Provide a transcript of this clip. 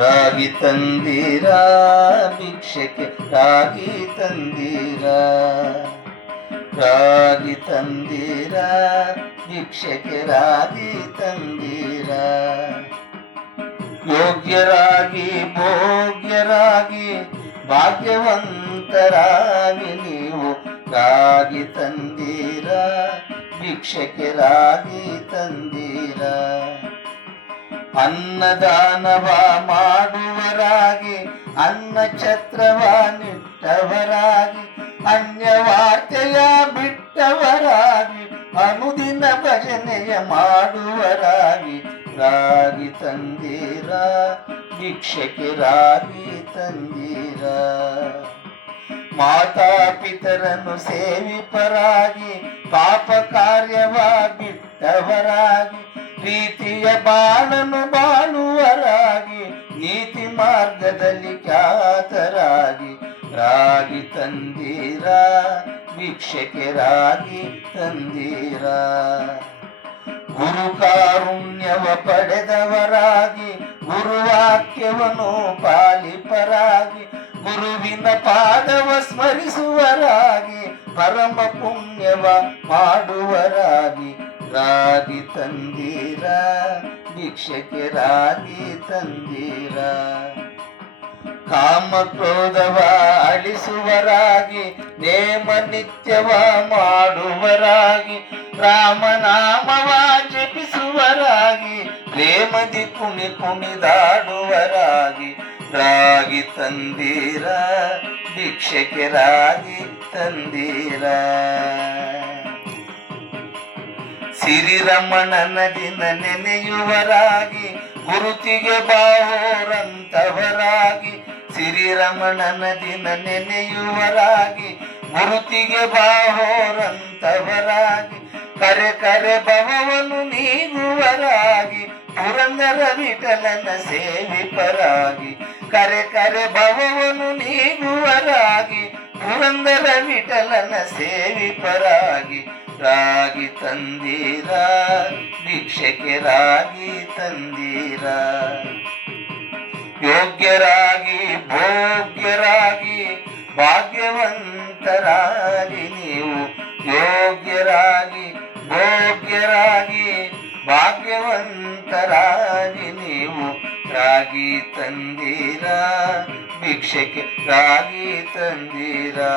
ರಾಗಿ ತಂದೀರಾ ಭಿಕ್ಷಕ್ಕೆ, ರಾಗಿ ತಂದೀರಾ, ರಾಗಿ ತಂದೀರಾ ಭಿಕ್ಷಕ್ಕೆ, ರಾಗಿ ತಂದೀರಾ. ಯೋಗ್ಯರಾಗಿ ಭೋಗ್ಯರಾಗಿ ಭಾಗ್ಯವಂತರಾಗಿ ನೀವು ರಾಗಿ ತಂದೀರಾ ಭಿಕ್ಷಕ್ಕೆ, ರಾಗಿ ತಂದೀರಾ. ಅನ್ನದಾನವ ಮಾಡುವರಾಗಿ ಅನ್ನ ಛತ್ರವ ನಿಟ್ಟವರಾಗಿ, ಅನ್ಯವಾರ್ತೆಯ ಬಿಟ್ಟವರಾಗಿ ಅನುದಿನ ಭಜನೆಯ ಮಾಡುವರಾಗಿ ರಾಗಿ ತಂದೀರಾ ಭಿಕ್ಷಕ್ಕೆ, ರಾಗಿ ತಂದೀರಾ. ಮಾತಾ ಪಿತರನ್ನು ಸೇವಿಪರಾಗಿ ಪಾಪ ಕಾರ್ಯವ ಬಿಟ್ಟವರಾಗಿ, ಪ್ರೀತಿಯ ಬಾಳನ್ನು ಬಾಳುವರಾಗಿ ನೀತಿ ಮಾರ್ಗದಲ್ಲಿ ಖ್ಯಾತರಾಗಿ ರಾಗಿ ತಂದೀರಾ ಭಿಕ್ಷಕ್ಕೆ, ರಾಗಿ ತಂದೀರಾ. ಗುರು ಕಾರುಣ್ಯವ ಪಡೆದವರಾಗಿ ಗುರುವಾಕ್ಯವನ್ನು ಪಾಲಿಪರಾಗಿ, ಗುರುವಿನ ಪಾದವ ಸ್ಮರಿಸುವರಾಗಿ ಪರಮ ಪುಣ್ಯವ ಮಾಡುವರಾಗಿ ರಾಗಿ ತಂದೀರಾ ಭಿಕ್ಷಕ್ಕೆ, ರಾಗಿ ತಂದೀರಾ. ಕಾಮ ಕ್ರೋಧವ ಅಳಿಸುವರಾಗಿ ನೇಮ ನಿತ್ಯವ ಮಾಡುವರಾಗಿ, ರಾಮನಾಮವ ಜಪಿಸುವರಾಗಿ ಪ್ರೇಮದಿ ಕುಣಿ ಕುಣಿದಾಡುವರಾಗಿ ರಾಗಿ ತಂದೀರಾ ಭಿಕ್ಷಕ್ಕೆ, ರಾಗಿ ತಂದೀರಾ. ಸಿರಿರಮಣನ ದಿನ ನೆನೆಯುವರಾಗಿ ಗುರುತಿಗೆ ಬಾಹೋರಂತವರಾಗಿ, ಸಿರಿರಮಣನ ದಿನ ನೆನೆಯುವರಾಗಿ ಗುರುತಿಗೆ ಬಾಹೋರಂತವರಾಗಿ, ಕರೆ ಕರೆ ಭವವನ್ನು ನೀಗುವರಾಗಿ ಪುರಂದರ ವಿಠಲನ ಸೇವಿಪರಾಗಿ, ಕರೆ ಕರೆ ಭವವನ್ನು ನೀಗುವರಾಗಿ ಪುರಂದರ ವಿಠಲನ ಸೇವಿಪರಾಗಿ ರಾಗಿ ತಂದೀರಾ ಭಿಕ್ಷಕ್ಕೆ, ರಾಗಿ ತಂದೀರಾ. ಯೋಗ್ಯರಾಗಿ ಭೋಗ್ಯರಾಗಿ ಭಾಗ್ಯವಂತರಾಗಿ ನೀವು ಯೋಗ್ಯರಾಗಿ ಭೋಗ್ಯರಾಗಿ ಭಾಗ್ಯವಂತರಾಗಿ ನೀವು ರಾಗಿ ತಂದೀರಾ ಭಿಕ್ಷಕ್ಕೆ, ರಾಗಿ ತಂದೀರಾ.